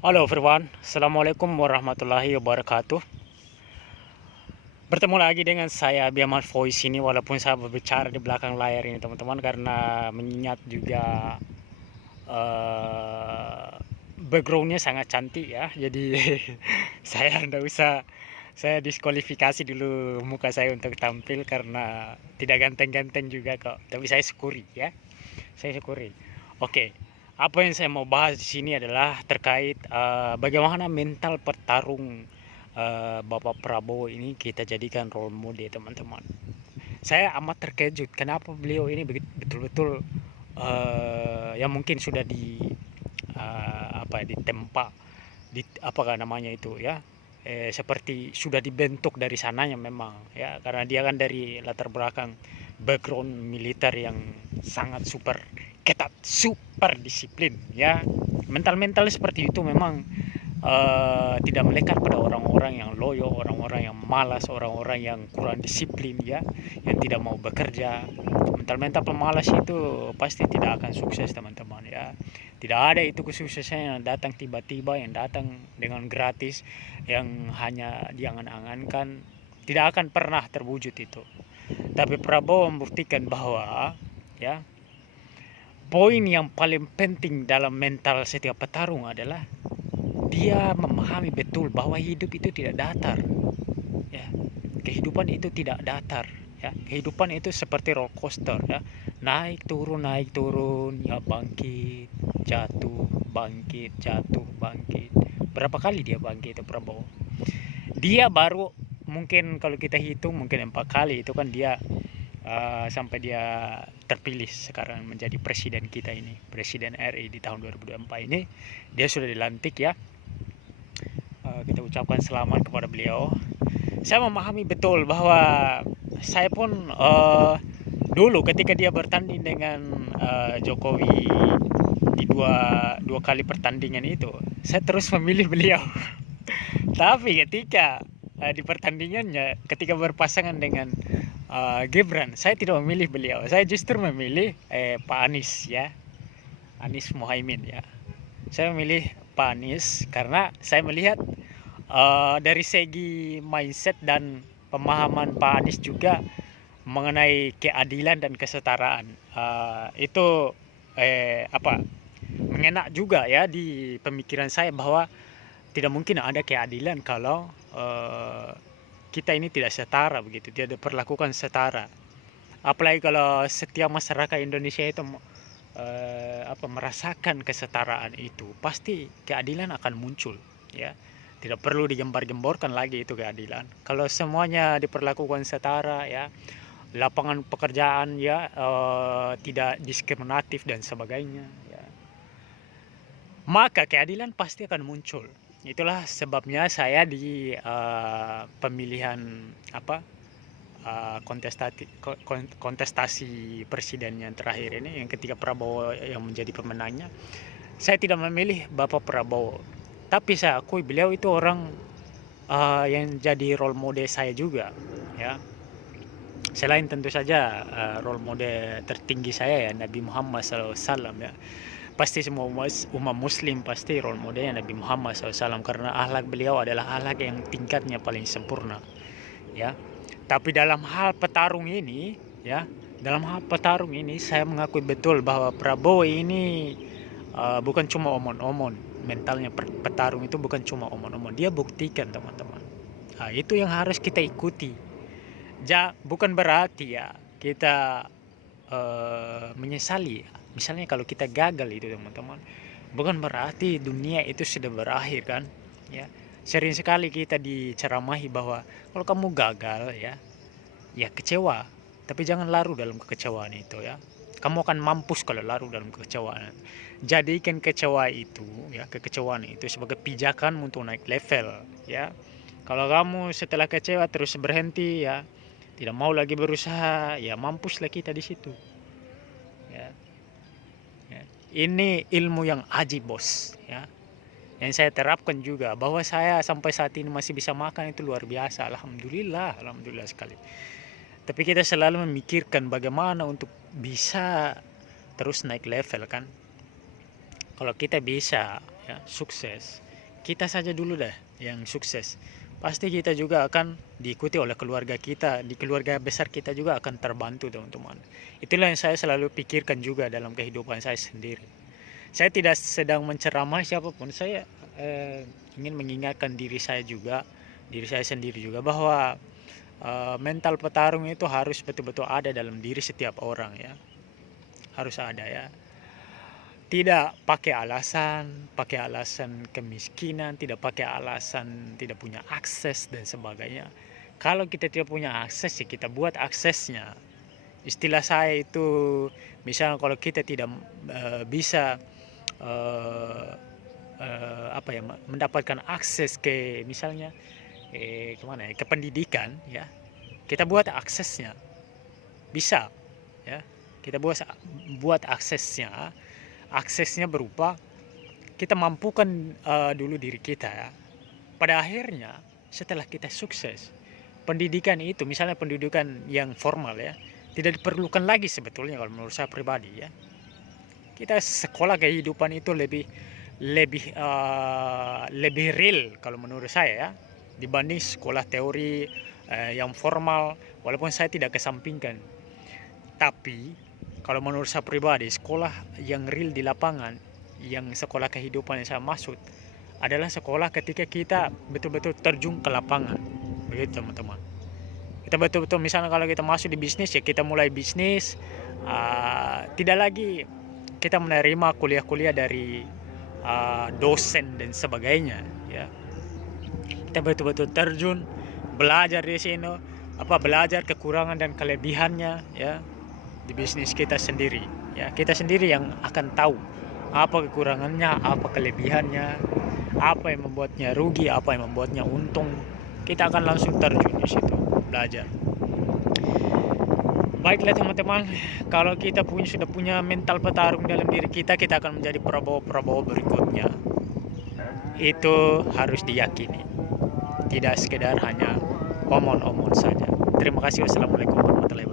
Halo everyone, Assalamualaikum warahmatullahi wabarakatuh. Bertemu lagi dengan saya Biamal Voice ini, walaupun saya berbicara di belakang layar ini teman-teman, karena mengingat juga eh, backgroundnya sangat cantik ya. Jadi saya tidak usah, saya diskualifikasi dulu muka saya untuk tampil karena tidak ganteng-ganteng juga kok. Tapi saya syukuri ya, saya syukuri. Oke, apa yang saya mau bahas di sini adalah terkait bagaimana mental petarung Bapak Prabowo ini kita jadikan role model teman-teman. Saya amat terkejut kenapa beliau ini betul-betul yang mungkin sudah ditempa di apakah namanya itu ya, seperti sudah dibentuk dari sananya memang ya, karena dia kan dari latar belakang background militer yang sangat super ketat, super disiplin ya. Mental-mental seperti itu memang tidak melekat pada orang-orang yang loyo, orang-orang yang malas, orang-orang yang kurang disiplin ya, yang tidak mau bekerja. Mental-mental pemalas itu pasti tidak akan sukses teman-teman ya. Tidak ada itu kesuksesan yang datang tiba-tiba, yang datang dengan gratis, yang hanya diangan-angankan, tidak akan pernah terwujud itu. Tapi Prabowo membuktikan bahwa ya, poin yang paling penting dalam mental setiap petarung adalah dia memahami betul bahwa hidup itu tidak datar ya. Kehidupan itu tidak datar ya. Kehidupan itu seperti roller coaster ya, naik turun ya, bangkit jatuh bangkit jatuh bangkit. Berapa kali dia bangkit itu Prabowo? Dia baru mungkin kalau kita hitung mungkin 4 kali itu kan dia, sampai dia terpilih sekarang menjadi presiden kita ini, presiden RI di tahun 2024 ini. Dia sudah dilantik ya. Kita ucapkan selamat kepada beliau. Saya memahami betul bahwa saya pun dulu ketika dia bertanding dengan Jokowi di dua kali pertandingan itu, saya terus memilih beliau. Tapi ketika di pertandingannya, ketika berpasangan dengan Gibran, saya tidak memilih beliau. Saya justru memilih Pak Anies ya, Anies Mohaimin ya. Saya memilih Pak Anies karena saya melihat dari segi mindset dan pemahaman Pak Anies juga mengenai keadilan dan kesetaraan, itu mengenak juga ya di pemikiran saya bahwa tidak mungkin ada keadilan kalau kita ini tidak setara begitu, tidak diperlakukan setara. Apalagi kalau setiap masyarakat Indonesia itu merasakan kesetaraan itu, pasti keadilan akan muncul ya. Tidak perlu digembar-gemborkan lagi itu keadilan. Kalau semuanya diperlakukan setara ya, lapangan pekerjaan ya tidak diskriminatif dan sebagainya ya, maka keadilan pasti akan muncul. Itulah sebabnya saya di pemilihan kontestasi presiden yang terakhir ini, yang ketika Prabowo yang menjadi pemenangnya, saya tidak memilih Bapak Prabowo. Tapi saya akui beliau itu orang yang jadi role model saya juga ya. Selain tentu saja role model tertinggi saya ya Nabi Muhammad SAW ya. Pasti semua umat muslim pasti role modelnya Nabi Muhammad SAW, karena akhlak beliau adalah akhlak yang tingkatnya paling sempurna ya. Tapi dalam hal petarung ini ya, dalam hal petarung ini saya mengakui betul bahwa Prabowo ini bukan cuma omon-omon. Mentalnya petarung itu bukan cuma omon-omon, dia buktikan teman-teman. Nah, itu yang harus kita ikuti. Bukan berarti ya kita menyesali misalnya kalau kita gagal itu teman-teman, bukan berarti dunia itu sudah berakhir kan ya. Sering sekali kita diceramahi bahwa kalau kamu gagal ya, ya kecewa, tapi jangan larut dalam kekecewaan itu ya. Kamu akan mampus kalau larut dalam kekecewaan. Jadikan kekecewaan itu sebagai pijakan untuk naik level ya. Kalau kamu setelah kecewa terus berhenti ya, tidak mau lagi berusaha, ya mampuslah kita di situ ya. Ya. Ini ilmu yang ajib bos ya, yang saya terapkan juga, bahwa saya sampai saat ini masih bisa makan itu luar biasa, alhamdulillah, alhamdulillah sekali. Tapi kita selalu memikirkan bagaimana untuk bisa terus naik level kan. Kalau kita bisa ya sukses, kita saja dulu dah yang sukses, pasti kita juga akan diikuti oleh keluarga kita, di keluarga besar kita juga akan terbantu teman-teman. Itulah yang saya selalu pikirkan juga dalam kehidupan saya sendiri. Saya tidak sedang menceramah siapapun, saya ingin mengingatkan diri saya juga, diri saya sendiri juga, bahwa mental petarung itu harus betul-betul ada dalam diri setiap orang ya, harus ada ya. Tidak pakai alasan kemiskinan, tidak pakai alasan tidak punya akses dan sebagainya. Kalau kita tidak punya akses ya kita buat aksesnya. Istilah saya itu, misalnya kalau kita tidak bisa mendapatkan akses ke misalnya ke pendidikan ya, kita buat aksesnya, bisa ya, kita buat aksesnya berupa kita mampukan dulu diri kita ya. Pada akhirnya setelah kita sukses, pendidikan itu misalnya pendidikan yang formal ya, tidak diperlukan lagi sebetulnya kalau menurut saya pribadi ya. Kita sekolah kehidupan itu lebih real kalau menurut saya ya, dibanding sekolah teori yang formal, walaupun saya tidak kesampingkan. Tapi kalau menurut saya pribadi, sekolah yang real di lapangan, yang sekolah kehidupan yang saya maksud, adalah sekolah ketika kita betul-betul terjun ke lapangan. Begitu teman-teman. Kita betul-betul misalnya kalau kita masuk di bisnis ya kita mulai bisnis, tidak lagi kita menerima kuliah-kuliah dari dosen dan sebagainya ya. Kita betul-betul terjun, belajar di sini, belajar kekurangan dan kelebihannya ya di bisnis kita sendiri ya. Kita sendiri yang akan tahu apa kekurangannya, apa kelebihannya, apa yang membuatnya rugi, apa yang membuatnya untung. Kita akan langsung terjun di situ belajar. Baiklah teman-teman, kalau kita sudah punya mental petarung dalam diri kita, kita akan menjadi Prabowo berikutnya. Itu harus diyakini, tidak sekedar hanya omong-omong saja. Terima kasih. Wassalamualaikum warahmatullahi wabarakatuh.